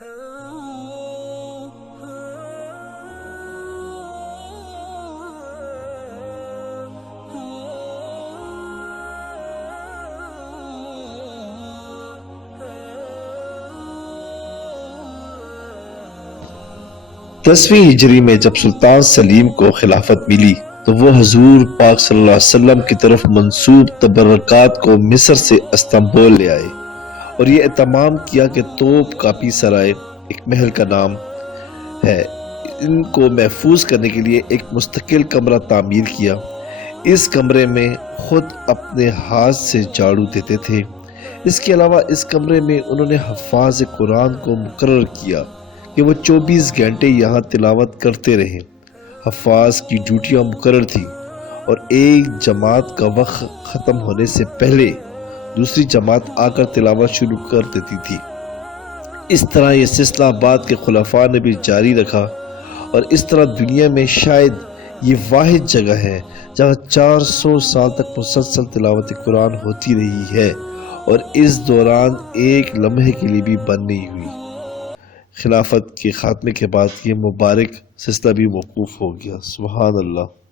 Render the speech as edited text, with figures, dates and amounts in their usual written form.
دسویں ہجری میں جب سلطان سلیم کو خلافت ملی تو وہ حضور پاک صلی اللہ علیہ وسلم کی طرف منسوب تبرکات کو مصر سے استنبول لے آئے اور یہ اہتمام کیا کہ توپ کاپی سرائے ایک محل کا نام ہے، ان کو محفوظ کرنے کے لیے ایک مستقل کمرہ تعمیر کیا۔ اس کمرے میں خود اپنے ہاتھ سے جھاڑو دیتے تھے۔ اس کے علاوہ اس کمرے میں انہوں نے حفاظ قرآن کو مقرر کیا کہ وہ 24 گھنٹے یہاں تلاوت کرتے رہیں۔ حفاظ کی ڈیوٹیاں مقرر تھیں اور ایک جماعت کا وقت ختم ہونے سے پہلے دوسری جماعت آ کر تلاوت شروع کر دیتی تھی۔ اس طرح یہ سلسلہ بعد کے خلفاء نے بھی جاری رکھا اور اس طرح دنیا میں شاید یہ واحد جگہ ہے جہاں 400 سال تک مسلسل تلاوت قرآن ہوتی رہی ہے اور اس دوران ایک لمحے کے لیے بھی بند نہیں ہوئی۔ خلافت کے خاتمے کے بعد یہ مبارک سلسلہ بھی موقوف ہو گیا۔ سبحان اللہ۔